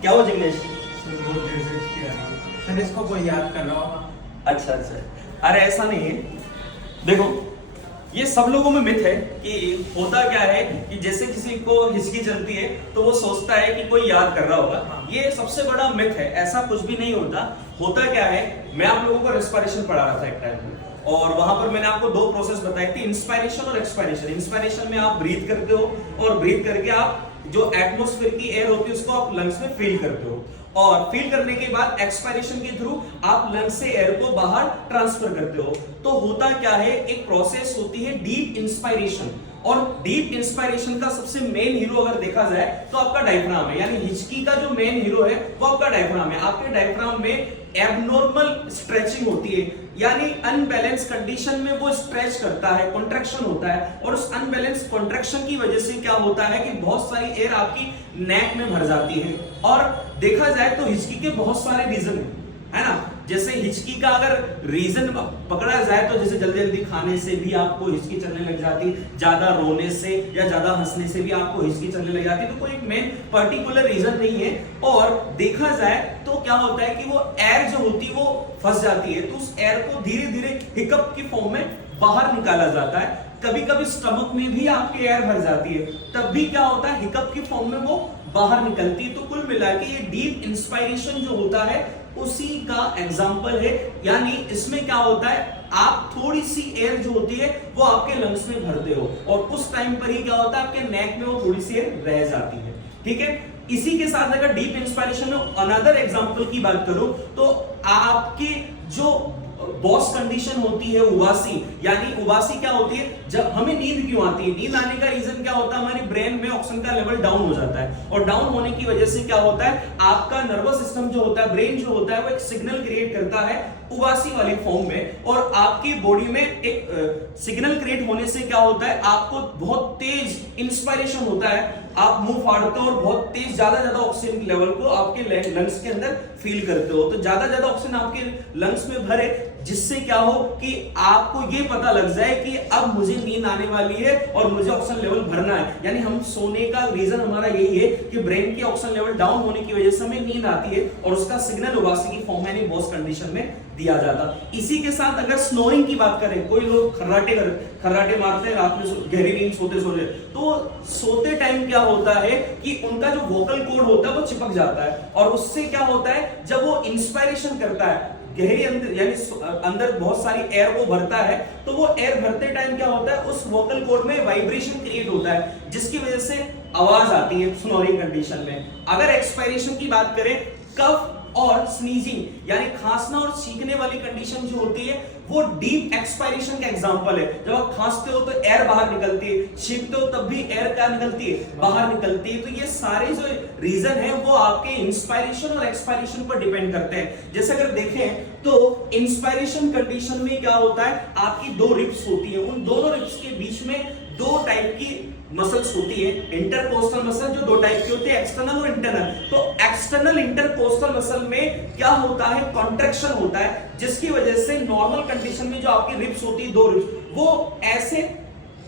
क्या हो जिग्नेश? बहुत देर से किया सर, इसको कोई याद कर रहा होगा। अच्छा अच्छा, अरे ऐसा नहीं है। देखो, ये सब लोगों में मिथ है कि होता क्या है कि जैसे किसी को हिचकी चलती है तो वो सोचता है कि कोई याद कर रहा होगा। ये सबसे बड़ा मिथ है, ऐसा कुछ भी नहीं होता। होता क्या है, मैं आप लोगों को रेस्पिरेशन पढ़ा रहा था एक टाइम पे, और वहां पर मैंने आपको दो प्रोसेस बताई थी, इंस्पायरेशन और एक्सपायरेशन। इंस्पायरेशन में आप ब्रीथ करते हो और ब्रीथ करके आप जो एटमॉस्फेयर की एयर होती है उसको आप लंग्स में फील करते हो, और फील करने के बाद एक्सपायरेशन के थ्रू आप लंग्स से एयर को बाहर ट्रांसफर करते हो। तो होता क्या है, एक प्रोसेस होती है डीप इंस्पायरेशन, और डीप इंस्पायरेशन का सबसे मेन हीरो अगर देखा जाए तो आपका डायफ्राम है। यानी हिचकी का जो मेन हीरो है वो आपका डायफ्राम है। आपके डायफ्राम में एबनॉर्मल स्ट्रेचिंग होती है, यानी अनबैलेंस कंडीशन में वो स्ट्रेच करता है, कॉन्ट्रैक्शन होता है, और उस अनबैलेंस कॉन्ट्रैक्शन की वजह से क्या होता है कि बहुत सारी एयर आपकी नेक में भर जाती है। और देखा जाए तो हिचकी के बहुत सारे रीजन है ना। जैसे हिचकी का अगर रीजन पकड़ा जाए तो जैसे जल्दी जल्दी खाने से भी आपको हिचकी चलने लग जाती, ज्यादा रोने से या ज्यादा हंसने से भी आपको हिचकी चलने लग जाती, तो कोई एक मेन पर्टिकुलर रीजन नहीं है। और देखा जाए तो क्या होता है कि वो एयर जो होती है वो फंस जाती है, तो उस एयर को धीरे धीरे हिकअप की फॉर्म में बाहर निकाला जाता है। कभी कभी स्टमक में भी आपके एयर भर जाती है, तब भी क्या होता है, हिकअप की फॉर्म में वो बाहर निकलती है। तो कुल मिला के ये डीप इंस्पायरेशन जो होता है उसी का एग्जाम्पल है। यानी इसमें क्या होता है, आप थोड़ी सी एयर जो होती है वो आपके लंग्स में भरते हो, और उस टाइम पर ही क्या होता है, आपके नेक में वो थोड़ी सी एयर रह जाती है। ठीक है, इसी के साथ अगर डीप इंस्पायरेशन में अनदर एग्जांपल की बात करूं तो आपकी जो बॉस कंडीशन होती है उबासी, यानी उबासी क्या होती है, जब हमें नींद क्यों आती है, नींद आने का रीजन क्या होता है, हमारी ब्रेन में ऑक्सीजन का लेवल डाउन हो जाता है, और डाउन होने की वजह से क्या होता है, आपका नर्वस सिस्टम जो होता है, ब्रेन जो होता है, वो एक सिग्नल क्रिएट करता है उबासी वाली फॉर्म में, और आपकी बॉडी में एक सिग्नल क्रिएट होने से क्या होता है, आपको बहुत तेज इंस्पायरेशन होता है, आप मुंह फाड़ते हो और बहुत तेज ज्यादा ऑक्सीजन लेवल को आपके लंग्स के अंदर फील करते हो। तो ज्यादा ऑक्सीजन आपके लंग्स में भरे, जिससे क्या हो कि आपको ये पता लग जाए कि अब मुझे नींद आने वाली है और मुझे ऑक्सीजन लेवल भरना है। यानी हम सोने का रीजन हमारा यही है कि ब्रेन के ऑक्सीजन लेवल डाउन होने की वजह से हमें नींद आती है, और उसका सिग्नल उबासी की फॉर्म में बॉस कंडीशन में दिया जाता। इसी के साथ अगर स्नोरिंग की बात करें, कोई लोग खर्राटे मारते हैं रात में गहरी नींद सोते, तो सोते टाइम क्या होता है कि उनका जो वोकल कॉर्ड होता है वो चिपक जाता है, और उससे क्या होता है, जब वो इंस्पायरेशन करता है, गहरी अंदर यानी अंदर बहुत सारी एयर को भरता है, तो वो एयर भरते टाइम क्या होता है, उस वोकल कॉर्ड में वाइब्रेशन क्रिएट होता है, जिसकी वजह से आवाज आती है स्नोरिंग कंडीशन में। अगर एक्सपायरेशन की बात करें, कफ और स्नीजिंग यानी खांसना और छींकने वाली कंडीशन जो होती है वो डीप एक्सपायरेशन का एग्जांपल है। जब आप खांसते हो तो एयर बाहर निकलती है, छींकते हो तब भी एयर क्या निकलती है, बाहर निकलती है। तो ये सारे जो रीजन है वो आपके इंस्पायरेशन और एक्सपायरेशन पर डिपेंड करते हैं। जैसे अगर देखें तो इंस्पायरेशन कंडीशन में क्या होता है, आपकी दो रिब्स होती है, उन दोनों रिब्स के बीच में दो टाइप की मसल्स होती है, इंटरकोस्टल मसल, जो दो टाइप की होती है, एक्सटर्नल और इंटरनल। तो एक्सटर्नल इंटरकोस्टल मसल में क्या होता है, कॉन्ट्रैक्शन होता है, जिसकी वजह से नॉर्मल कंडीशन में जो आपकी रिब्स होती है, दो रिब्स, वो ऐसे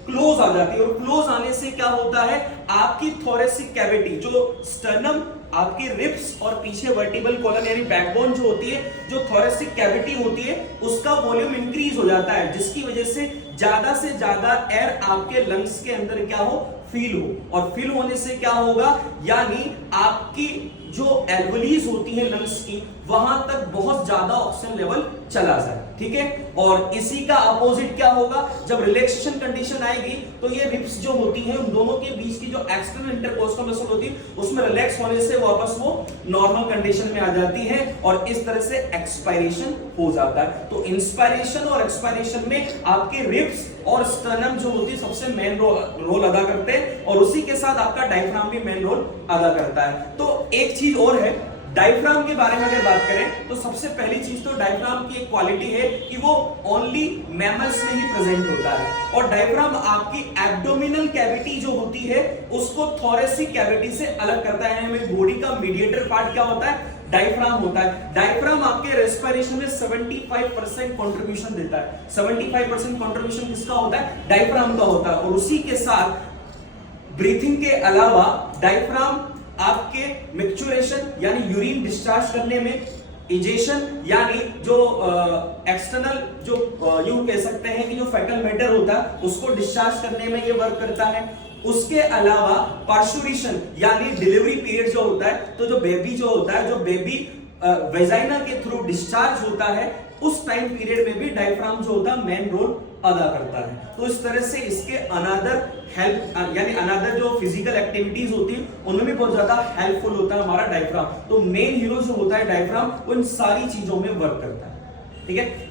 क्लोज आ जाती है, और क्लोज आने से क्या होता है, आपकी थोरेसिक कैविटी, जो स्टर्नम, आपकी रिब्स और पीछे वर्टिबल कॉलम यानी बैकबोन जो होती है, जो थोरेसिक कैविटी होती है, उसका वॉल्यूम इंक्रीज हो जाता है, जिसकी वजह से ज्यादा एयर आपके लंग्स के अंदर क्या हो, फील हो। और फील होने से क्या होगा, यानी आपकी जो एल्वोलीज होती है लंग्स की, वहां तक बहुत ज्यादा ऑक्सीजन लेवल चला जाए। ठीक है, और इसी का अपोजिट क्या होगा, जब रिलैक्सेशन कंडीशन आएगी तो ये रिब्स जो होती हैं उन दोनों के बीच की जो एक्सटर्नल इंटरकोस्टल मसल होती है उसमें रिलैक्स होने से वापस वो नॉर्मल कंडीशन में आ जाती है, और इस तरह से एक्सपायरेशन हो जाता है। तो इंस्पायरेशन और एक्सपायरेशन में आपके रिब्स और स्टर्नम जो होती है सबसे मेन रोल अदा करते हैं, और उसी के साथ आपका डायफ्राम भी मेन रोल अदा करता है। तो एक चीज और है, डायफ्राम के बारे में अगर बात करें तो सबसे पहली चीज तो डायफ्राम की एक क्वालिटी है कि वो ओनली मैमल्स में ही प्रेजेंट होता है, और डायफ्राम आपकी एब्डोमिनल कैविटी जो होती है उसको थोरेसिक कैविटी से अलग करता है। हमें बॉडी का मीडिएटर पार्ट क्या होता है, डायफ्राम होता है। डायफ्राम आपके रेस्पिरेशन में 75% कंट्रीब्यूशन देता है। 75% कंट्रीब्यूशन किसका होता है, डायफ्राम का होता है, और उसी के साथ ब्रीथिंग के अलावा डायफ्राम आपके मिक्चुरेशन यानी यूरिन डिस्चार्ज करने में, इजेशन यानी जो एक्सटर्नल जो यू कह सकते हैं कि जो फेकल मैटर होता है उसको डिस्चार्ज करने में ये वर्क करता है। उसके अलावा पार्चुरेशन यानी डिलीवरी पीरियड जो होता है, तो जो बेबी जो होता है, जो बेबी वेजाइना के थ्रू डिस्चार्ज होता है, उस टाइम पीरियड में भी डायफ्राम जो होता है मेन रोल अदा करता है। तो इस तरह से इसके अनदर हेल्प यानी अनदर जो फिजिकल एक्टिविटीज होती है उनमें भी बहुत ज्यादा हेल्पफुल होता है हमारा डायफ्राम। तो मेन हीरो जो होता है डायफ्राम, वो इन सारी चीजों में वर्क करता है। ठीक है।